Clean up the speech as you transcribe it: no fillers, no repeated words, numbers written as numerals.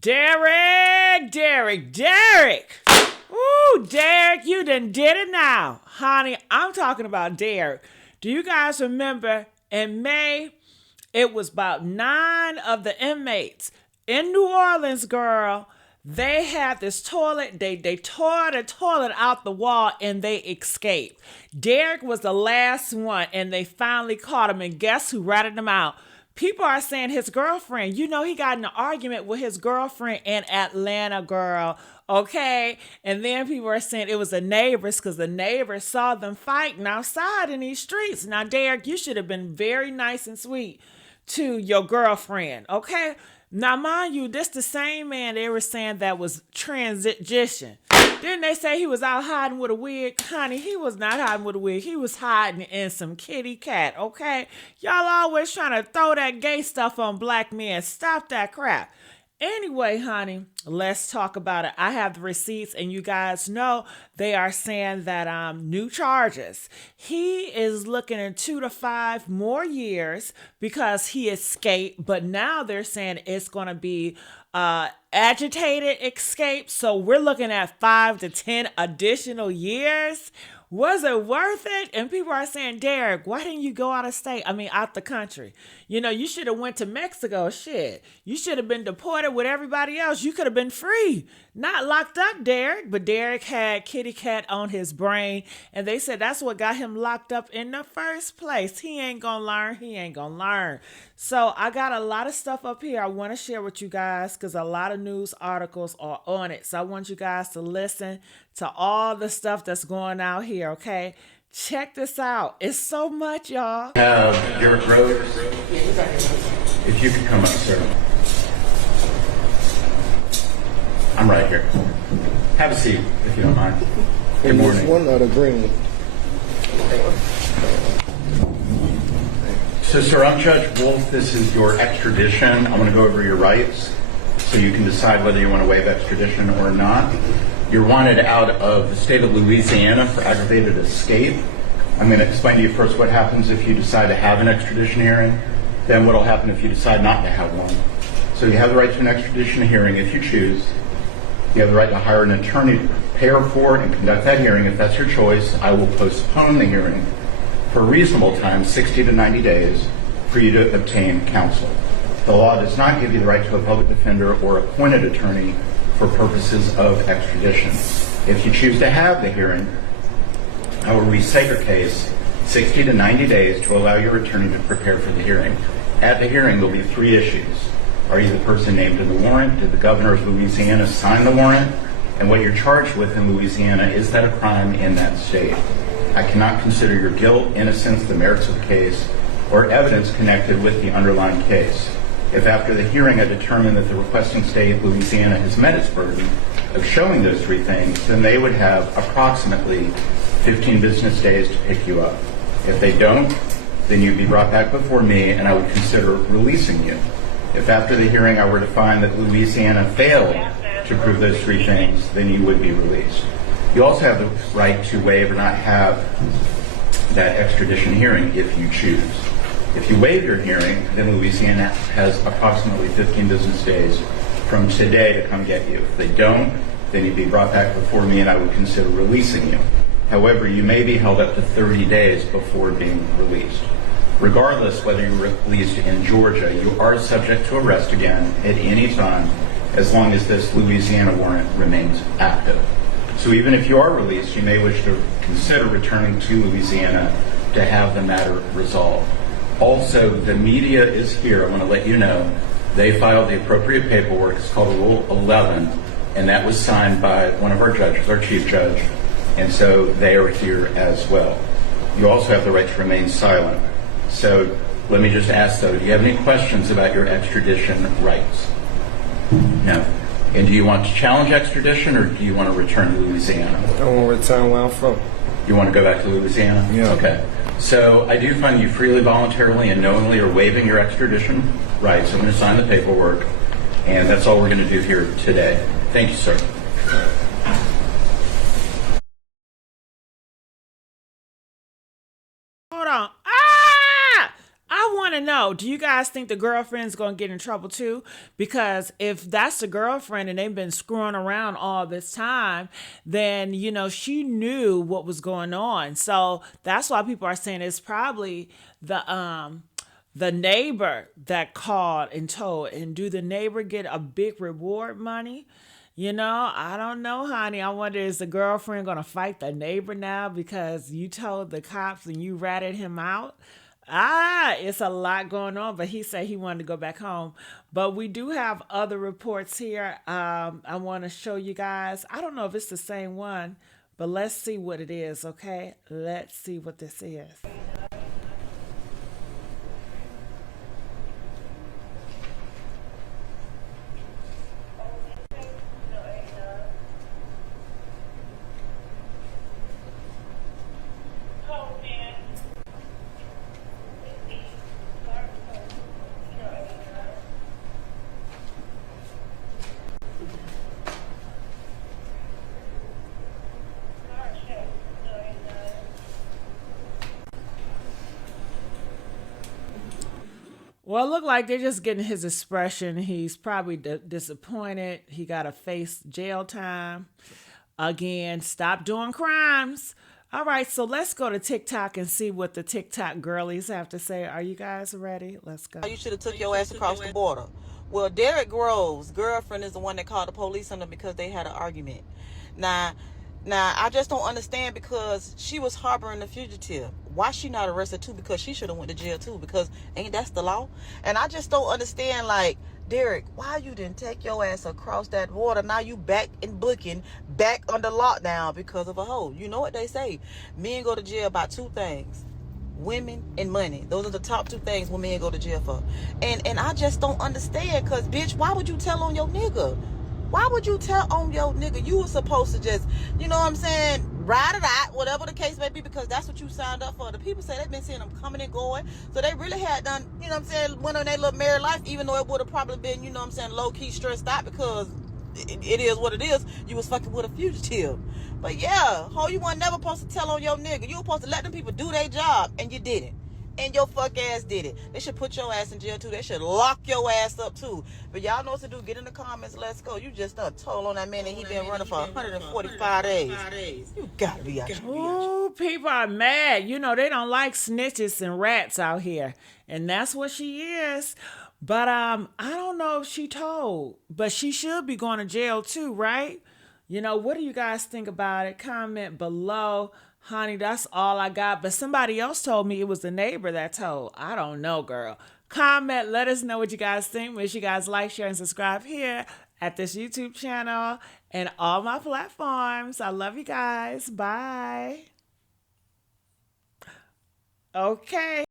Derrick. Ooh, Derrick, you done did it now. Honey, I'm talking about Derrick. Do you guys remember in May, it was about 9 of the inmates in New Orleans, girl. They had this toilet. They tore the toilet out the wall and they escaped. Derrick was the last one and they finally caught him. And guess who ratted him out? People are saying his girlfriend. You know, he got in an argument with his girlfriend in Atlanta, girl. Okay. And then people are saying it was the neighbors because the neighbors saw them fighting outside in these streets. Now, Derrick, you should have been very nice and sweet to your girlfriend. Okay. Now, mind you, this the same man they were saying that was transition. Didn't they say he was out hiding with a wig? Honey, he was not hiding with a wig. He was hiding in some kitty cat, okay? Y'all always trying to throw that gay stuff on black men. Stop that crap. Anyway, honey, let's talk about it. I have the receipts, and you guys know they are saying that new charges. He is looking at 2 to 5 more years because he escaped, but now they're saying it's going to be agitated escape. So we're looking at 5 to 10 additional years. Was it worth it? And people are saying, Derrick, why didn't you go out of state? I mean, out the country. You know, you should have went to Mexico. Shit. You should have been deported with everybody else. You could have been free. Not locked up, Derrick. But Derrick had kitty cat on his brain. And they said that's what got him locked up in the first place. He ain't gonna learn. He ain't gonna learn. So I got a lot of stuff up here I want to share with you guys because a lot of news articles are on it. So I want you guys to listen to all the stuff that's going out here, okay? Check this out. It's so much, y'all. Derrick Groves, if you could come up, sir. I'm right here. Have a seat, if you don't mind. Good morning. One or the green one? So, sir, I'm Judge Wolf. This is your extradition. I'm going to go over your rights so you can decide whether you want to waive extradition or not. You're wanted out of the state of Louisiana for aggravated escape. I'm going to explain to you first what happens if you decide to have an extradition hearing, then what will happen if you decide not to have one. So you have the right to an extradition hearing if you choose. You have the right to hire an attorney to prepare for and conduct that hearing. If that's your choice, I will postpone the hearing for a reasonable time, 60 to 90 days, for you to obtain counsel. The law does not give you the right to a public defender or appointed attorney for purposes of extradition. If you choose to have the hearing, I will reset your case 60 to 90 days to allow your attorney to prepare for the hearing. At the hearing, there will be 3 issues. Are you the person named in the warrant? Did the governor of Louisiana sign the warrant? And what you're charged with in Louisiana, is that a crime in that state? I cannot consider your guilt, innocence, the merits of the case, or evidence connected with the underlying case. If after the hearing I determine that the requesting state, Louisiana, has met its burden of showing those 3 things, then they would have approximately 15 business days to pick you up. If they don't, then you'd be brought back before me and I would consider releasing you. If after the hearing I were to find that Louisiana failed to prove those 3 things, then you would be released. You also have the right to waive or not have that extradition hearing if you choose. If you waive your hearing, then Louisiana has approximately 15 business days from today to come get you. If they don't, then you'd be brought back before me and I would consider releasing you. However, you may be held up to 30 days before being released. Regardless whether you're released in Georgia, you are subject to arrest again at any time as long as this Louisiana warrant remains active. So even if you are released, you may wish to consider returning to Louisiana to have the matter resolved. Also, the media is here. I want to let you know they filed the appropriate paperwork. It's called Rule 11, and that was signed by one of our judges, our chief judge, and so they are here as well. You also have the right to remain silent. So let me just ask, though, do you have any questions about your extradition rights? No. And do you want to challenge extradition, or do you want to return to Louisiana? I want to return where I'm from. You want to go back to Louisiana? Yeah. Okay. So I do find you freely, voluntarily, and knowingly are waiving your extradition rights. I'm going to sign the paperwork, and that's all we're going to do here today. Thank you, sir. Hold on. I want to know, Do you guys think the girlfriend's going to get in trouble too? Because if that's the girlfriend and they've been screwing around all this time, then, she knew what was going on. So that's why people are saying it's probably the neighbor that called and told. And do the neighbor get a big reward money? I don't know, honey. I wonder, is the girlfriend going to fight the neighbor now because you told the cops and you ratted him out? It's a lot going on, but he said he wanted to go back home. But we do have other reports here. I want to show you guys. I don't know if it's the same one, but let's see what it is, okay? Let's see what this is. Well, it looked like they're just getting his expression. He's probably disappointed. He got to face jail time. Again, stop doing crimes. All right, so let's go to TikTok and see what the TikTok girlies have to say. Are you guys ready? Let's go. You should have took your ass across the border. Well, Derrick Groves' girlfriend is the one that called the police on them because they had an argument. Now, I just don't understand, because she was harboring a fugitive. Why she not arrested too? Because she should have went to jail too, because ain't that's the law? And I just don't understand, like, Derrick, why you didn't take your ass across that border? Now you back in booking, back under lockdown because of a hoe. You know what they say? Men go to jail about two things: women and money. Those are the top two things when men go to jail for. And I just don't understand, because, bitch, why would you tell on your nigga? Why would you tell on your nigga? You were supposed to just, you know what I'm saying, ride it out, whatever the case may be, because that's what you signed up for. The people say they've been seeing them coming and going. So they really had done, you know what I'm saying, went on their little married life, even though it would have probably been, you know what I'm saying, low-key stressed out, because it is what it is. You was fucking with a fugitive. But yeah, ho, you weren't never supposed to tell on your nigga. You were supposed to let them people do their job, and you didn't. And your fuck ass did it. They should put your ass in jail too. They should lock your ass up too. But y'all know what to do. Get in the comments. Let's go. You just done told on that man and he been running for 145 days. You gotta be out here. Ooh, people are mad. They don't like snitches and rats out here. And that's what she is. But I don't know if she told. But she should be going to jail too, right? What do you guys think about it? Comment below. Honey, that's all I got. But somebody else told me it was the neighbor that told. I don't know, girl. Comment. Let us know what you guys think. Make sure you guys like, share, and subscribe here at this YouTube channel and all my platforms. I love you guys. Bye. Okay.